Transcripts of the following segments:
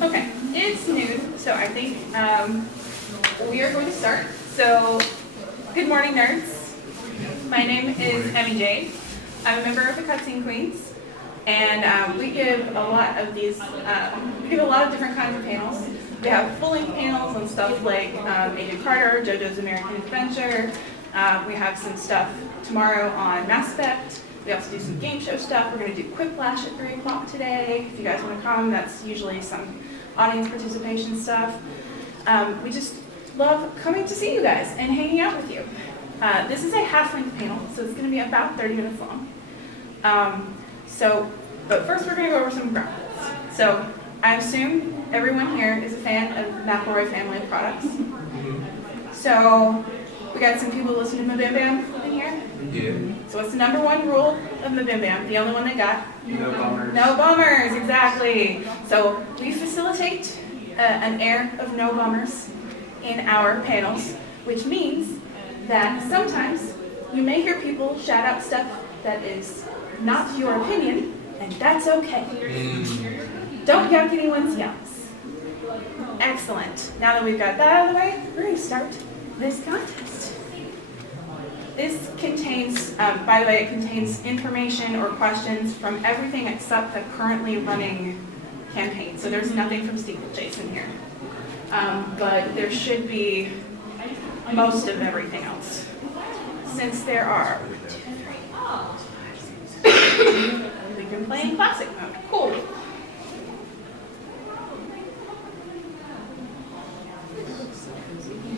Okay, it's noon, so I think we are going to start. So, good morning, nerds. My name is Emmy Jade. I'm a member of the Cutscene Queens, and we give a lot of these. We give a lot of different kinds of panels. We have full-length panels on stuff like Agent Carter, JoJo's American Adventure. We have some stuff tomorrow on Mass Effect. We also do some game show stuff. We're going to do Quiplash at 3 o'clock today. If you guys want to come, that's usually some audience participation stuff. We just love coming to see you guys and hanging out with you. This is a half-length panel, so it's going to be about 30 minutes long. But first we're going to go over some ground rules. So I assume everyone here is a fan of the McElroy family of products. So we got some people listening to Mabim Bam in here. Yeah. So what's the number one rule of Mabim Bam? The only one they got? No bummers. No bummers, exactly. So we facilitate an air of no bummers in our panels, which means that sometimes you may hear people shout out stuff that is not your opinion, and that's okay. Don't yuck anyone's yums. Excellent. Now that we've got that out of the way, we're going to start this contest. This contains, by the way, it contains information or questions from everything except the currently running campaign. So there's nothing from Steeplechase in here. But there should be most of everything else. Since there are, we've been playing classic mode. Cool.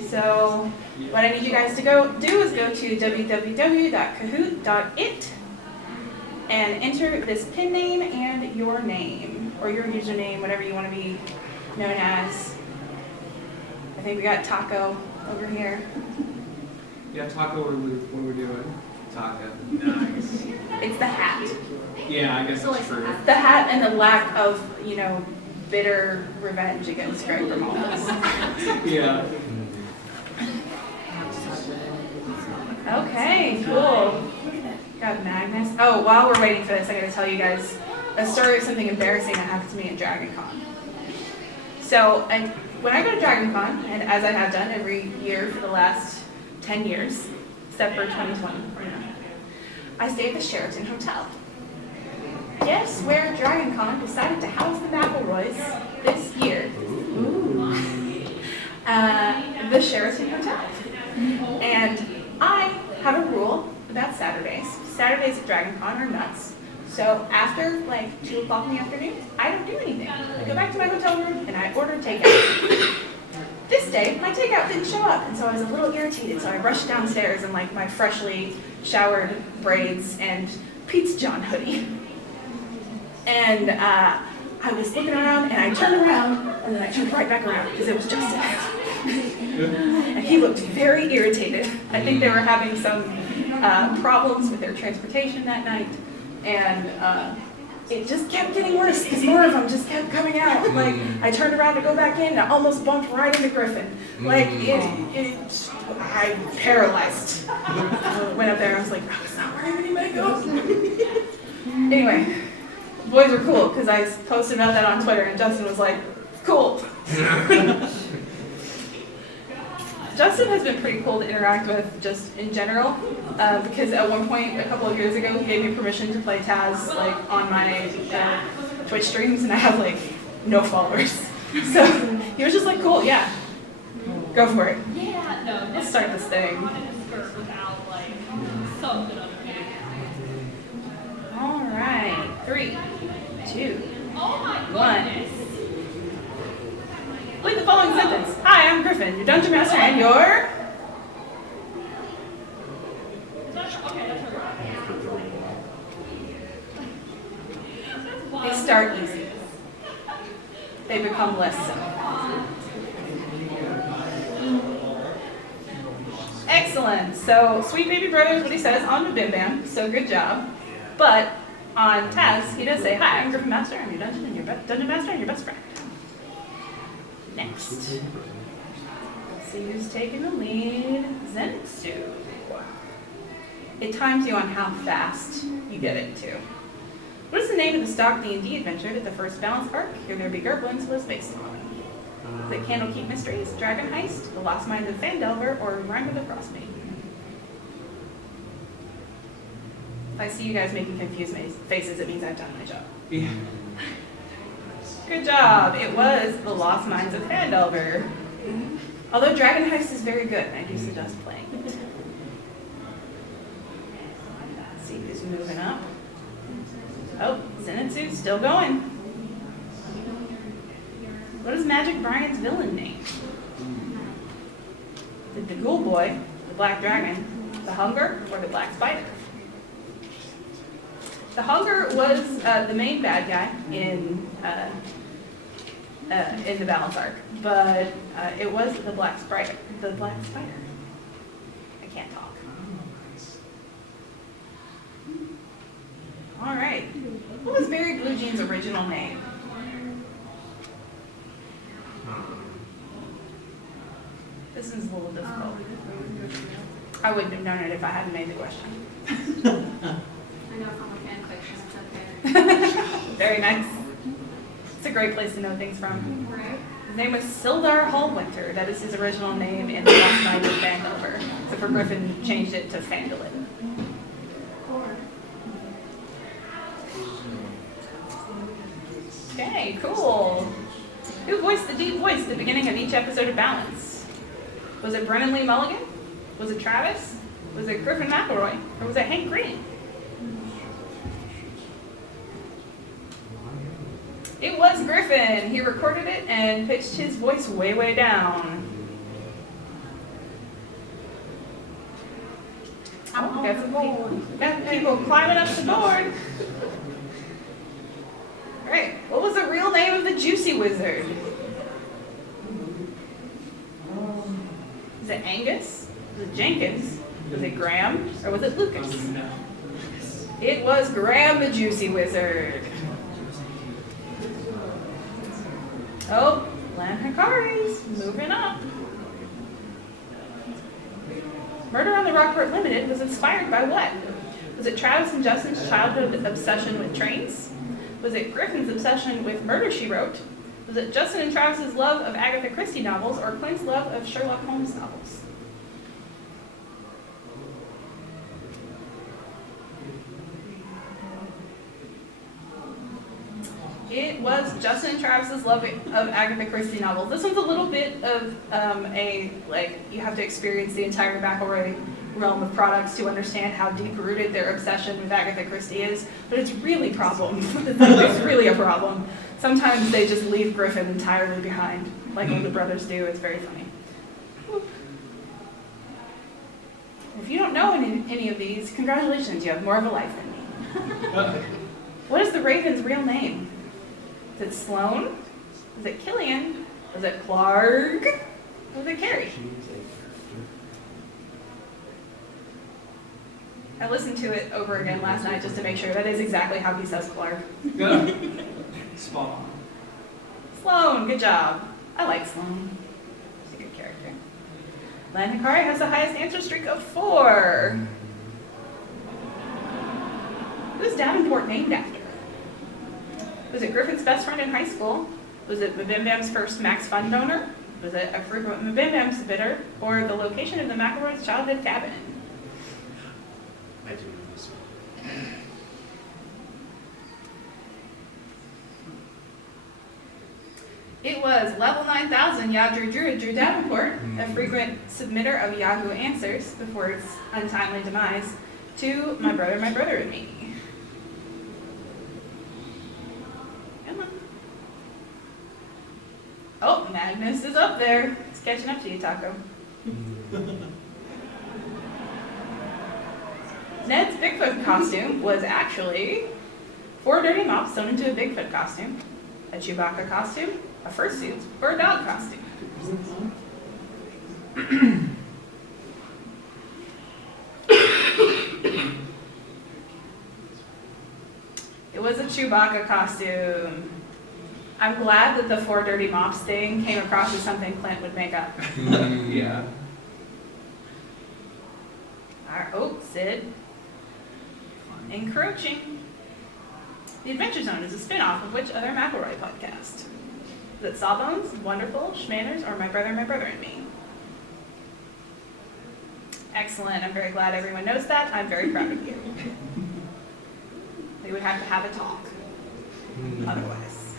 So what I need you guys to go do is go to www.kahoot.it and enter this pin name and your name, or your username, whatever you want to be known as. I think we got Taco over here. Yeah, Taco, what are we doing? Taco. Nice. It's the hat. Yeah, I guess that's true. The hat and the lack of, bitter revenge against Greg Romanos. Yeah. Okay, cool. Got Magnus. Oh, while we're waiting for this, I gotta tell you guys a story of something embarrassing that happened to me at DragonCon. So, when I go to DragonCon, and as I have done every year for the last 10 years, except for 2020, I stay at the Sheraton Hotel. Guess where DragonCon decided to house the McElroys this year? The Sheraton Hotel. And I have a rule about Saturdays. Saturdays at DragonCon are nuts. So after 2 o'clock in the afternoon, I don't do anything. I go back to my hotel room and I order takeout. This day, my takeout didn't show up, and so I was a little irritated. So I rushed downstairs in my freshly showered braids and Pizza John hoodie. And I was looking around, and I turned around, and then I turned right back around because it was Justin. And he looked very irritated. I think they were having some problems with their transportation that night, and it just kept getting worse because more of them just kept coming out. I turned around to go back in, and I almost bumped right into Griffin. I'm paralyzed. Went up there, and I was like, oh, it's not where anybody goes. Anyway, the boys were cool because I posted about that on Twitter, and Justin was like, cool. Justin has been pretty cool to interact with just in general, because at one point a couple of years ago he gave me permission to play Taz on my Twitch streams, and I have no followers. So he was just like, cool, yeah, go for it. Yeah, no. Let's start this thing. All right, 3, 2, Oh my 1. goodness. Read the following sentence. Hi, I'm Griffin, your dungeon master, and your... That's They start easy. They become less so. Excellent. So, Sweet Baby Brother is what he says on the Bim Bam, so good job. But on Taz, he does say, hi, I'm Griffin Master, I'm your dungeon master, and your best friend. Next. Let's see who's taking the lead. Zenitsu. It times you on how fast you get it to. What is the name of the stock D&D adventure that the first balance arc, Here There Be Gerblins, was based on? Is it Candlekeep Mysteries, Dragon Heist, The Lost Mines of Phandelver, or Rhyme of the Crossmaid? If I see you guys making confused faces, it means I've done my job. Yeah. Good job. It was The Lost Mines of Phandelver. Although Dragon Heist is very good, and I do suggest playing it. Let's see who's moving up. Oh, Zenitsu's still going. What is Magic Brian's villain name? Is it the Ghoul Boy, the Black Dragon, the Hunger, or the Black Spider? The Hunger was the main bad guy in the balance arc, but it was the Black Spider. The Black Spider. I can't talk. All right. What was Mary Blue Jean's original name? This is a little difficult. I wouldn't have known it if I hadn't made the question. I know from a fan fiction, it's up there. Very nice. It's a great place to know things from. Right. His name was Sildar Hallwinter. That is his original name in The Lost Mines of Phandelver. So for Griffin, changed it to Phandalin. Okay, cool. Who voiced the deep voice at the beginning of each episode of Balance? Was it Brennan Lee Mulligan? Was it Travis? Was it Griffin McElroy? Or was it Hank Green? It was Griffin. He recorded it and pitched his voice way, way down. Oh, got people climbing up the board. All right, what was the real name of the Juicy Wizard? Is it Angus? Was it Jenkins? Was it Graham? Or was it Lucas? It was Graham the Juicy Wizard. Oh, Lan Hikari's moving up. Murder on the Rockport Limited was inspired by what? Was it Travis and Justin's childhood obsession with trains? Was it Griffin's obsession with Murder, She Wrote? Was it Justin and Travis's love of Agatha Christie novels or Clint's love of Sherlock Holmes novels? It was Justin and Travis's love of Agatha Christie novels. This one's a little bit of you have to experience the entire McElroy realm of products to understand how deep-rooted their obsession with Agatha Christie is, but it's really a problem. It's really a problem. Sometimes they just leave Griffin entirely behind, like when the brothers do. It's very funny. If you don't know any of these, congratulations, you have more of a life than me. What is the Raven's real name? Is it Sloan? Is it Killian? Is it Clark? Or is it Carrie? I listened to it over again last night just to make sure that is exactly how he says Clark. Spot on. Sloan, good job. I like Sloan. He's a good character. Lan Hikari has the highest answer streak of 4. Who's Davenport named after? Was it Griffin's best friend in high school? Was it Mabim first Max Fun donor? Was it a frequent Mabim bidder? Or the location of the McElroy's childhood cabin? I do know this one. It was level 9000 Yadru Druid Drew Davenport, a frequent submitter of Yahoo Answers before its untimely demise, to My Brother, and Me. Come on. Oh, Magnus is up there. He's catching up to you, Taco. Ned's Bigfoot costume was actually 4 dirty mops sewn into a Bigfoot costume, a Chewbacca costume, a fursuit, or a dog costume. It was a Chewbacca costume. I'm glad that the 4 dirty mops thing came across as something Clint would make up. Yeah. Oh, Sid. Encroaching. The Adventure Zone is a spin-off of which other McElroy podcast? Is it Sawbones, Wonderful, Schmanners, or My Brother and Me? Excellent. I'm very glad everyone knows that. I'm very proud of you. We would have to have a talk otherwise.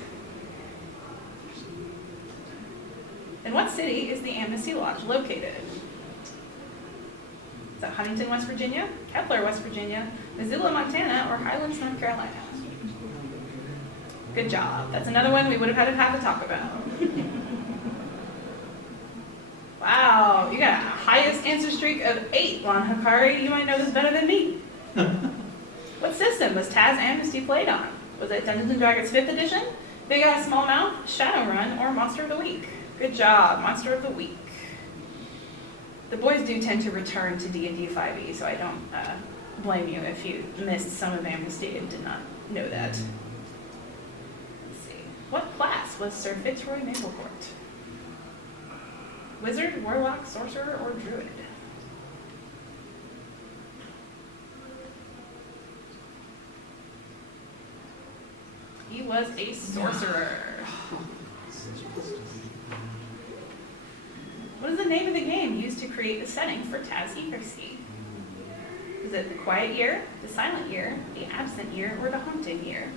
In what city is the Amnesty Lodge located? Is that Huntington, West Virginia, Kepler, West Virginia, Missoula, Montana, or Highlands, North Carolina? Good job. That's another one we would have had to have a talk about. Wow, you got a highest answer streak of 8, Lon Hikari. You might know this better than me. What system was Taz Amnesty played on? Was it Dungeons & Dragons 5th edition, Big Eye Small Mouth, Shadowrun, or Monster of the Week? Good job, Monster of the Week. The boys do tend to return to D&D 5e, so I don't blame you if you missed some of Amnesty and did not know that. Let's see. What class was Sir Fitzroy Maplecourt? Wizard, Warlock, Sorcerer, or Druid? He was a sorcerer. What is the name of the game used to create the setting for Taz Eatersea? Is it the Quiet Year, the Silent Year, the Absent Year, or the Haunted Year?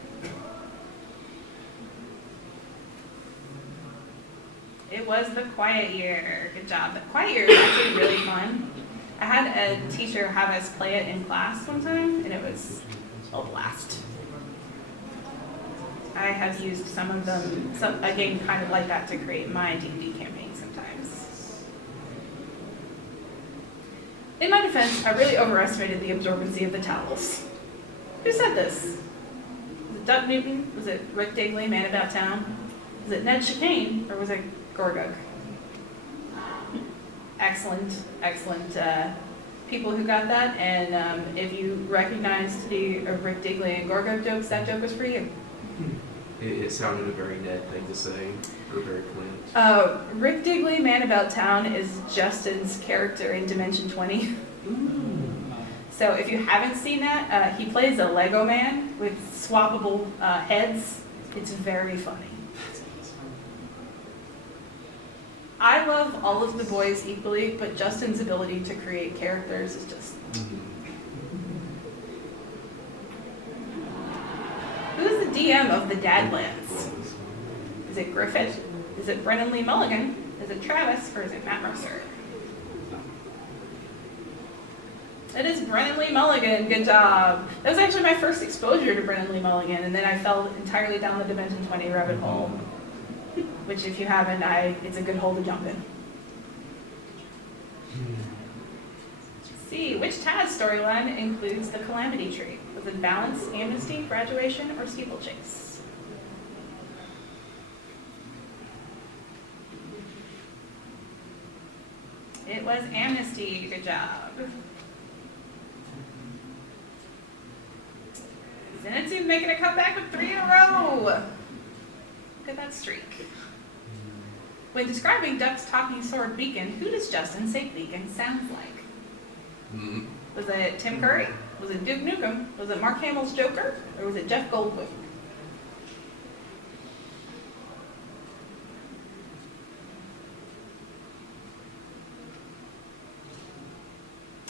It was the Quiet Year. Good job. The Quiet Year is actually really fun. I had a teacher have us play it in class one time, and it was a blast. I have used some of them, a game kind of like that, to create my D&D campaign sometimes. In my defense, I really overestimated the absorbency of the towels. Who said this? Was it Doug Newton? Was it Rick Digley, Man About Town? Was it Ned Chicane? Or was it Gorgug? Excellent, excellent people who got that. And if you recognized the Rick Digley and Gorgug jokes, that joke was for you. It sounded a very Ned thing to say, or very Clint. Rick Digley, Man About Town, is Justin's character in Dimension 20. So if you haven't seen that, he plays a Lego man with swappable heads. It's very funny. I love all of the boys equally, but Justin's ability to create characters is just... Who's the DM of the Dadlands? Is it Griffith? Is it Brennan Lee Mulligan? Is it Travis? Or is it Matt Mercer? It is Brennan Lee Mulligan. Good job. That was actually my first exposure to Brennan Lee Mulligan, and then I fell entirely down the Dimension 20 rabbit hole. Which, if you haven't, it's a good hole to jump in. Let's see, which Taz storyline includes the Calamity Tree? Was it Balance, Amnesty, Graduation, or Steeplechase? It was Amnesty. Good job. Zenitsu making a comeback with 3 in a row. Look at that streak. When describing Duck's talking sword Beacon, who does Justin say Beacon sounds like? Was it Tim Curry? Was it Duke Nukem? Was it Mark Hamill's Joker? Or was it Jeff Goldblum?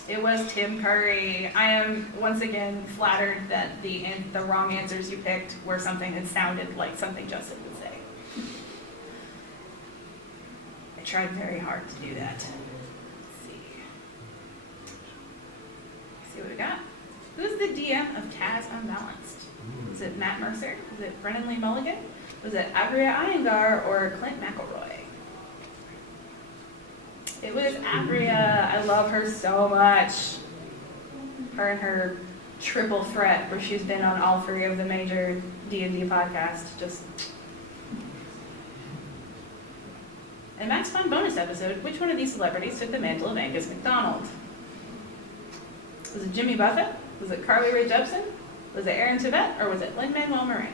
It was Tim Curry. I am once again flattered that the wrong answers you picked were something that sounded like something Justin would say. I tried very hard to do that. Let's see what we got. Who's the DM of Taz Unbalanced? Was it Matt Mercer? Was it Brennan Lee Mulligan? Was it Abria Iyengar or Clint McElroy? It was Abria. I love her so much. Her and her triple threat, where she's been on all 3 of the major D&D podcasts. Just. In Max Fun bonus episode, which one of these celebrities took the mantle of Angus MacDonald? Was it Jimmy Buffett? Was it Carly Rae Jepsen? Was it Aaron Tveit? Or was it Lin-Manuel Miranda?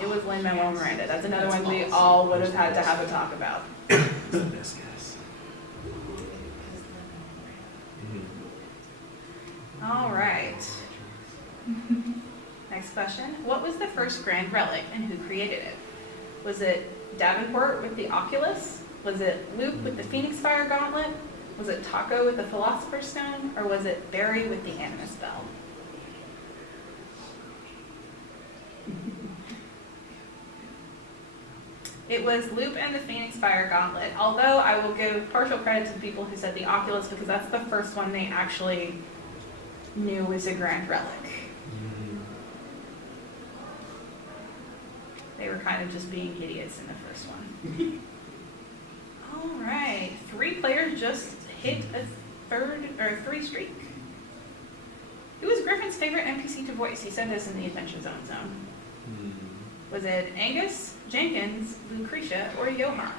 It was Lin-Manuel Miranda. That's another one we all would have had to have a talk about. The best guess. All right. Next next question. What was the first grand relic and who created it? Was it Davenport with the Oculus? Was it Luke with the Phoenix Fire Gauntlet? Was it Taco with the Philosopher's Stone? Or was it Barry with the Animus Bell? It was Loop and the Phoenix Fire Gauntlet, although I will give partial credit to the people who said the Oculus because that's the first one they actually knew was a grand relic. They were kind of just being idiots in the first one. All right, 3 players just hit a 3 streak. Who was Griffin's favorite NPC to voice? He said this in the Adventure Zone. Was it Angus, Jenkins, Lucretia, or Johan?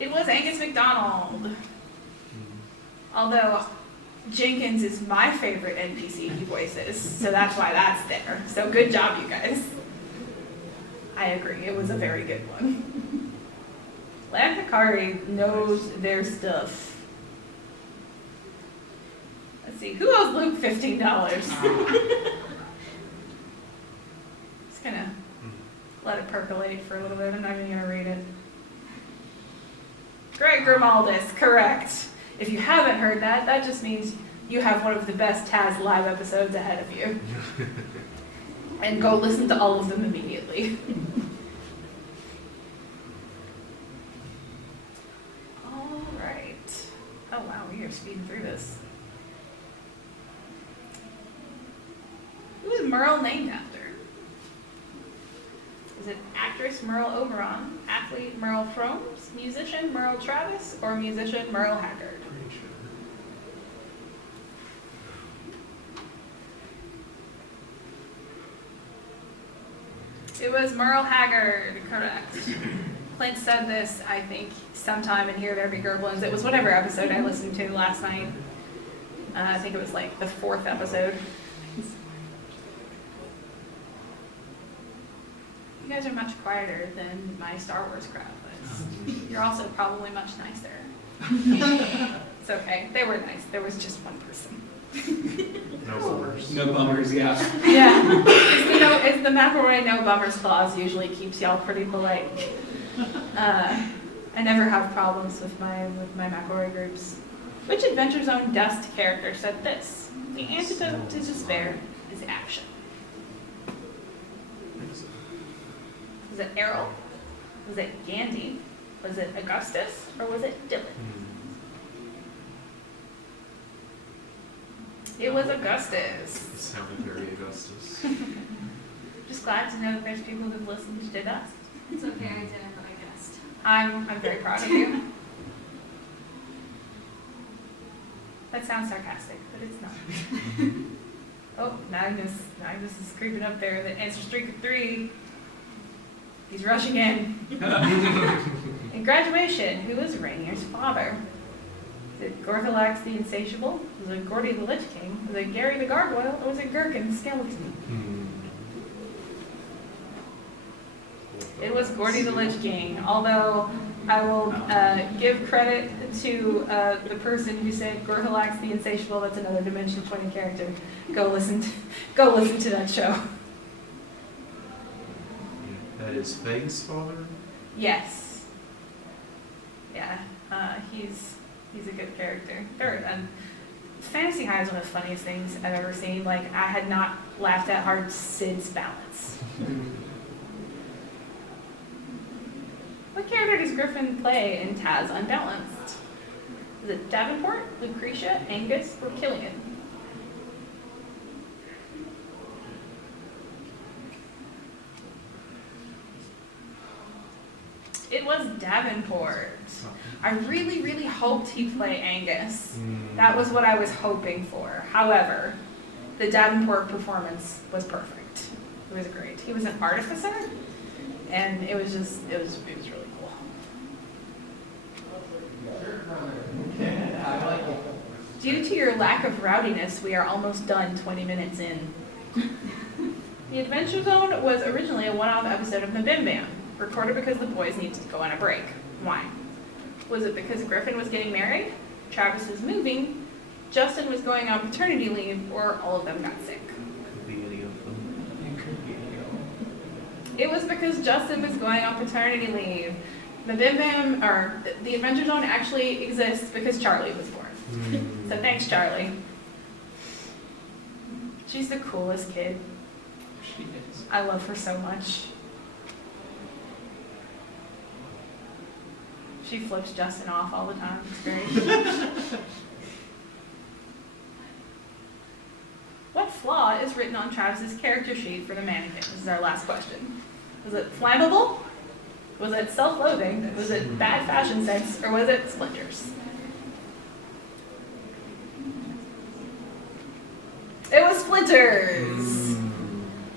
It was Angus McDonald. Although Jenkins is my favorite NPC he voices, so that's why that's there. So good job, you guys. I agree, it was a very good one. Lanthakari knows their stuff. Let's see, who owes Luke $15? Just gonna let it percolate for a little bit. I'm not even gonna read it. Greg Grimaldis, correct. If you haven't heard that, that just means you have one of the best Taz live episodes ahead of you. And go listen to all of them immediately. All right. Oh wow, we are speeding through this. Who is Merle named after? Is it actress Merle Oberon, athlete Merle Fromes, musician Merle Travis, or musician Merle Haggard? It was Merle Haggard, correct. Clint said this, I think, sometime in Here There Be Gerblins. It was whatever episode I listened to last night. I think it was like the 4th episode. You guys are much quieter than my Star Wars crowd, but you're also probably much nicer. It's okay. They were nice. There was just one person. No bummers. No bummers, yeah. Yeah. It's the McElroy no bummers clause usually keeps y'all pretty polite. I never have problems with my McElroy groups. Which Adventure Zone Dust character said this? The antidote to despair is action. Was it Errol? Was it Gandhi? Was it Augustus? Or was it Dylan? It was Augustus. It sounded very Augustus. Just glad to know that there's people who've listened to Dust. It's okay, I didn't, but I guessed. I'm very proud of you. That sounds sarcastic, but it's not. Oh, Magnus is creeping up there. The answer streak of 3. He's rushing in. In graduation, who was Rainier's father? Was it Gorthalax the Insatiable? Was it Gordy the Lich King? Was it Gary the Gargoyle? Or was it Gherkin the Skeleton? It was Gordy the Lich King, although I will give credit to the person who said Gorthalax the Insatiable. That's another Dimension 20 character. Go listen to that show. That is Faye's father? Yes. Yeah, he's a good character. Fantasy High is one of the funniest things I've ever seen. Like, I had not laughed that hard since Balance. What character does Griffin play in Taz Unbalanced? Is it Davenport, Lucretia, Angus, or Killian? It was Davenport. I really, really hoped he'd play Angus. That was what I was hoping for. However, the Davenport performance was perfect. It was great. He was an artificer, and it was really cool. Due to your lack of rowdiness, we are almost done 20 minutes in. The Adventure Zone was originally a one-off episode of the Bim Bam, recorded because the boys needed to go on a break. Why? Was it because Griffin was getting married, Travis was moving, Justin was going on paternity leave or all of them got sick. Could be any of them. It could be, It was because Justin was going on paternity leave. The Bim Bam, or the Adventure Zone actually exists because Charlie was born. So thanks, Charlie. She's the coolest kid. she is. I love her so much. She flips Justin off all the time. It's great. What flaw is written on Travis's character sheet for the mannequin? This is our last question. Was it flammable? Was it self-loathing? Was it bad fashion sense? Or was it splinters? It was splinters.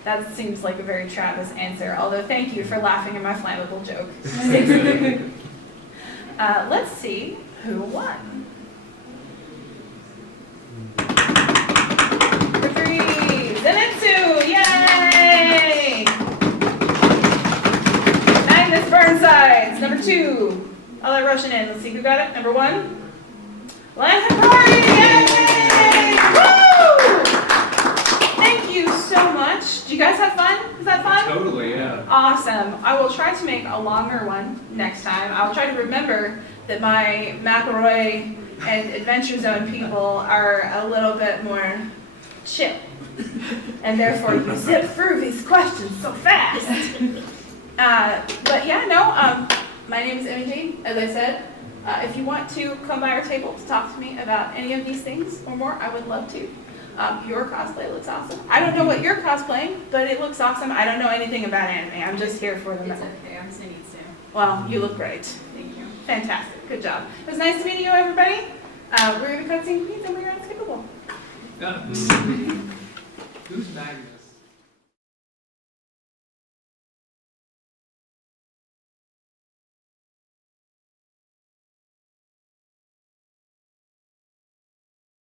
That seems like a very Travis answer, although thank you for laughing at my flammable joke. Let's see who won. For 3, Zenitsu, yay! Magnus Burnsides, number 2. I'll let Russian in. Let's see who got it. Number 1. Lance Hikari, yay! Woo! Thank you so much. Did you guys have fun? Was that fun? Totally, yeah. Awesome. I will try to make a longer one next time. I'll try to remember that my McElroy and Adventure Zone people are a little bit more chill. And therefore you zip through these questions so fast. But yeah, no, my name is Imogen, as I said. If you want to come by our table to talk to me about any of these things or more, I would love to. Your cosplay looks awesome. I don't know what you're cosplaying, but it looks awesome. I don't know anything about anime. I'm just here for the It's metal. okay, I'm Zenitsu. Well, you look great. Thank you. Fantastic. Good job. It was nice meeting you, everybody. We're going to cut scene, please, and we're going to skip a bowl. Who's Magnus?